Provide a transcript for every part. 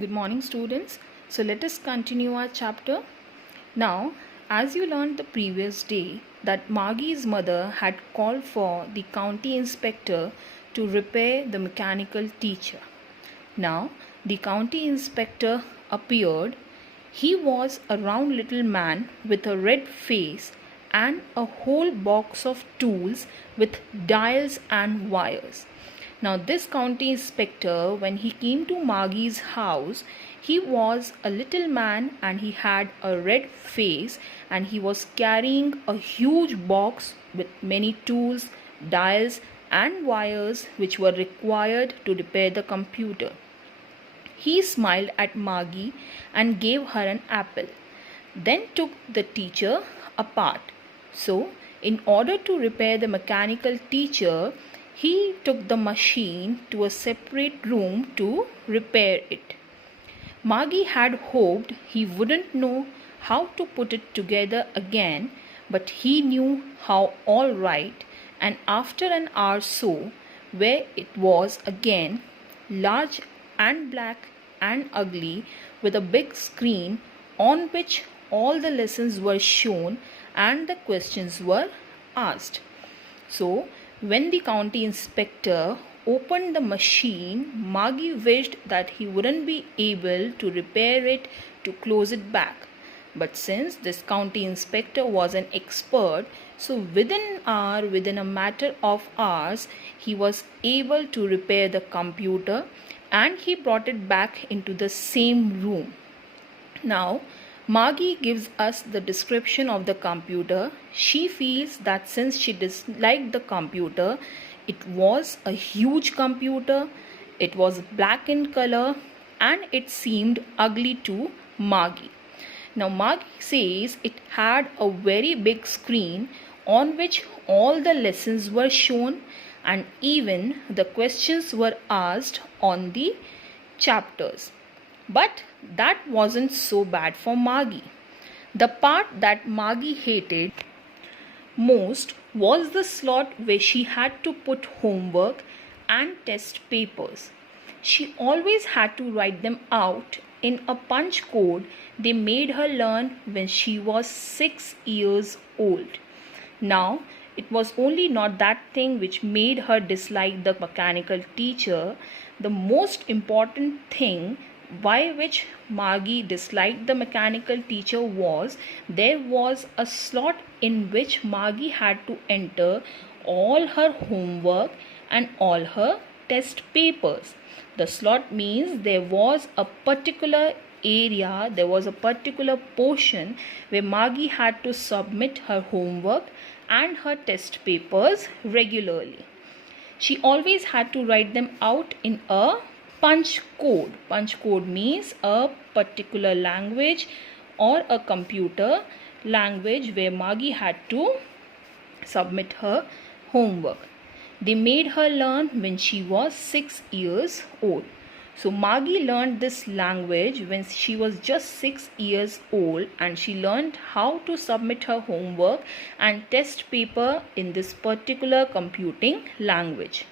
Good morning, students. So let us continue our chapter. Now, as you learned the previous day that Margie's mother had called for the county inspector to repair the mechanical teacher. Now, the county inspector appeared. He was a round little man with a red face and a whole box of tools with dials and wires. Now, this county inspector, when he came to Margie's house, he was a little man and he had a red face and he was carrying a huge box with many tools, dials, and wires which were required to repair the computer. He smiled at Margie and gave her an apple, then took the teacher apart. So, in order to repair the mechanical teacher, he took the machine to a separate room to repair it. Margie had hoped he wouldn't know how to put it together again, but he knew how all right, and after an hour or so, where it was again large and black and ugly with a big screen on which all the lessons were shown and the questions were asked. So, when the county inspector opened the machine, Margie wished that he wouldn't be able to repair it to close it back. But since this county inspector was an expert, so within a matter of hours, he was able to repair the computer and he brought it back into the same room. Now, Margie gives us the description of the computer. She feels that since she disliked the computer, it was a huge computer, it was black in color, and it seemed ugly to Margie. Now, Margie says it had a very big screen on which all the lessons were shown and even the questions were asked on the chapters. But that wasn't so bad for Margie. The part that Margie hated most was the slot where she had to put homework and test papers. She always had to write them out in a punch code they made her learn when she was 6 years old. Now, it was only not that thing which made her dislike the mechanical teacher. The most important thing by which Margie disliked the mechanical teacher was there was a slot in which Margie had to enter all her homework and all her test papers. The slot means there was a particular area, there was a particular portion where Margie had to submit her homework and her test papers regularly. She always had to write them out in a punch code. Punch code means a particular language or a computer language where Margie had to submit her homework. They made her learn when she was 6 years old. So Margie learned this language when she was just 6 years old and she learned how to submit her homework and test paper in this particular computing language.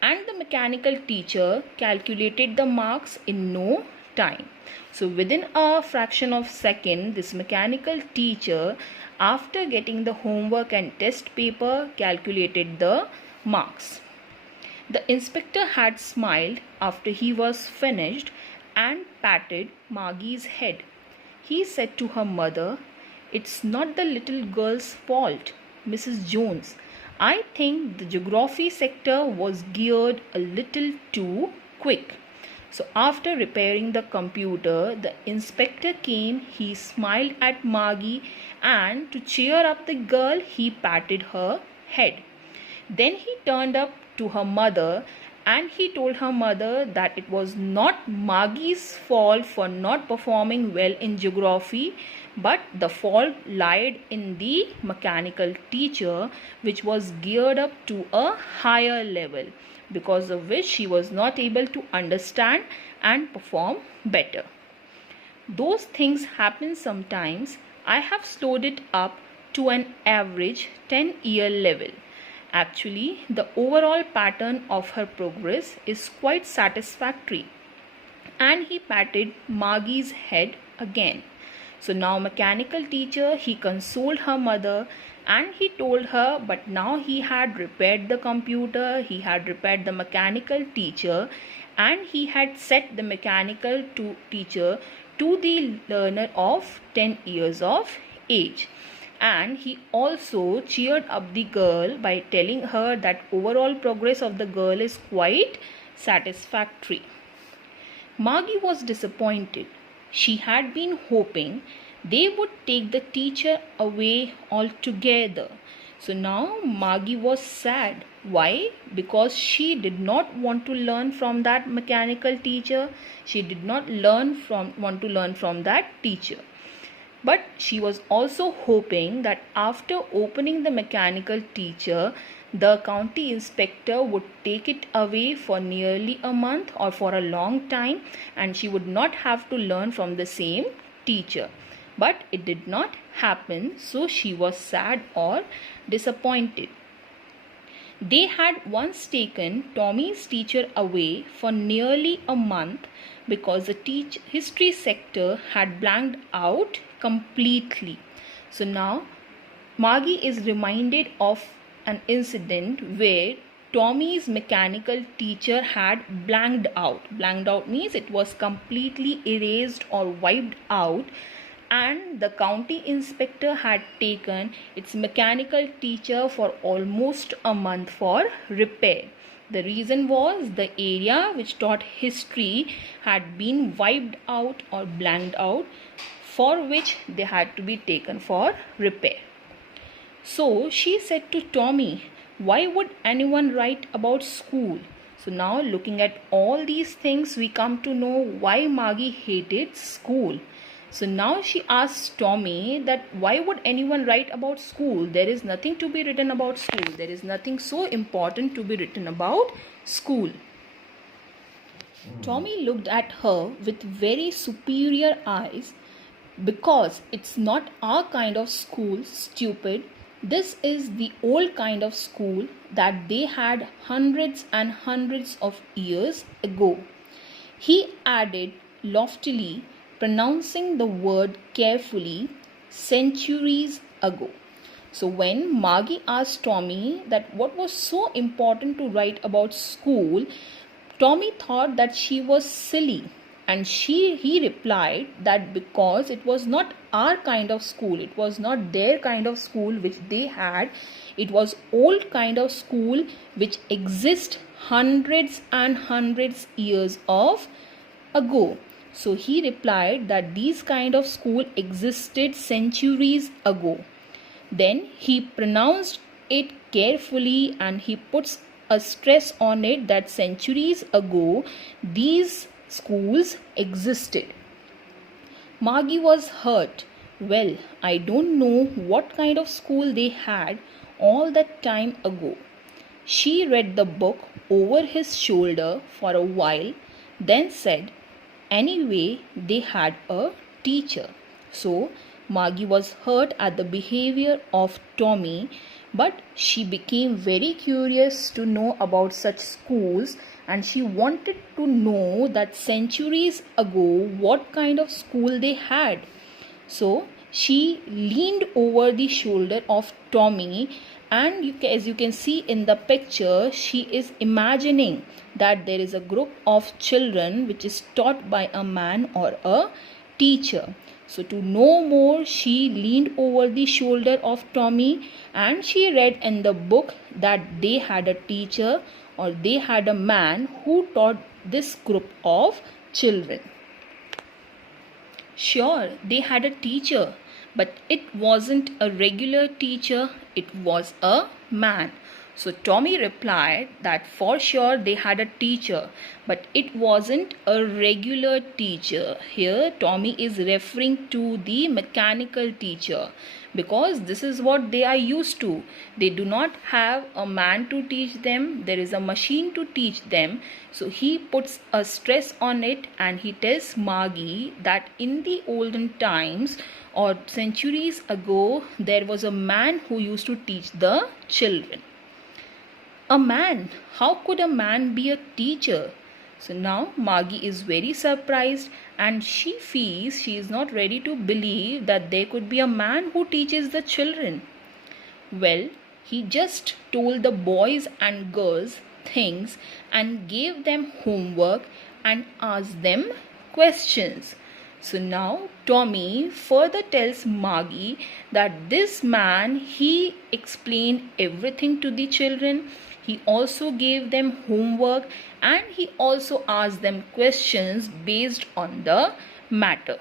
And the mechanical teacher calculated the marks in no time. So within a fraction of a second, this mechanical teacher, after getting the homework and test paper, calculated the marks. The inspector had smiled after he was finished and patted Margie's head. He said to her mother, "It's not the little girl's fault, Mrs. Jones. I think the geography sector was geared a little too quick." So after repairing the computer, the inspector came, he smiled at Margie and to cheer up the girl, he patted her head. Then he turned up to her mother and he told her mother that it was not Margie's fault for not performing well in geography, but the fault lied in the mechanical teacher, which was geared up to a higher level, because of which she was not able to understand and perform better. Those things happen sometimes. I have slowed it up to an average 10-year level. Actually, the overall pattern of her progress is quite satisfactory. and he patted Margie's head again. So now mechanical teacher, he consoled her mother and he told her, but now he had repaired the computer, he had repaired the mechanical teacher, and he had set the mechanical teacher to the learner of 10 years of age. And he also cheered up the girl by telling her that overall progress of the girl is quite satisfactory. Margie was disappointed. She had been hoping they would take the teacher away altogether. So now Margie was sad. Why? Because she did not want to learn from that mechanical teacher. She did not want to learn from that teacher. But she was also hoping that after opening the mechanical teacher, the county inspector would take it away for nearly a month or for a long time, and she would not have to learn from the same teacher. But it did not happen, so she was sad or disappointed. They had once taken Tommy's teacher away for nearly a month because the history sector had blanked out completely. So now Margie is reminded of an incident where Tommy's mechanical teacher had blanked out. Blanked out means it was completely erased or wiped out, and the county inspector had taken its mechanical teacher for almost a month for repair. The reason was the area which taught history had been wiped out or blanked out, for which they had to be taken for repair. So she said to Tommy, why would anyone write about school? So now looking at all these things, we come to know why Margie hated school. So now she asks Tommy that why would anyone write about school? There is nothing to be written about school. There is nothing so important to be written about school. Tommy looked at her with very superior eyes. Because it's not our kind of school, stupid. This is the old kind of school that they had hundreds and hundreds of years ago. He added loftily, pronouncing the word carefully, centuries ago. So when Margie asked Tommy that what was so important to write about school, Tommy thought that she was silly, and he replied that because it was not our kind of school, it was not their kind of school which they had, it was old kind of school which exists hundreds and hundreds years of ago. So he replied that these kind of school existed centuries ago. Then he pronounced it carefully and he puts a stress on it that centuries ago these schools existed. Margie was hurt. Well, I don't know what kind of school they had all that time ago. She read the book over his shoulder for a while, then said, anyway, they had a teacher. So Margie was hurt at the behavior of Tommy, but she became very curious to know about such schools, and she wanted to know that centuries ago what kind of school they had. So she leaned over the shoulder of Tommy, and as you can see in the picture, she is imagining that there is a group of children which is taught by a man or a teacher. So to know more, she leaned over the shoulder of Tommy and she read in the book that they had a teacher or they had a man who taught this group of children. Sure, they had a teacher, but it wasn't a regular teacher, it was a man. So Tommy replied that for sure they had a teacher, but it wasn't a regular teacher. Here Tommy is referring to the mechanical teacher, because this is what they are used to. They do not have a man to teach them, there is a machine to teach them. So he puts a stress on it and he tells Margie that in the olden times or centuries ago, there was a man who used to teach the children. A man? How could a man be a teacher? So now Margie is very surprised and she feels she is not ready to believe that there could be a man who teaches the children. Well, he just told the boys and girls things and gave them homework and asked them questions. So now Tommy further tells Margie that this man, he explained everything to the children. He also gave them homework and he also asked them questions based on the matter.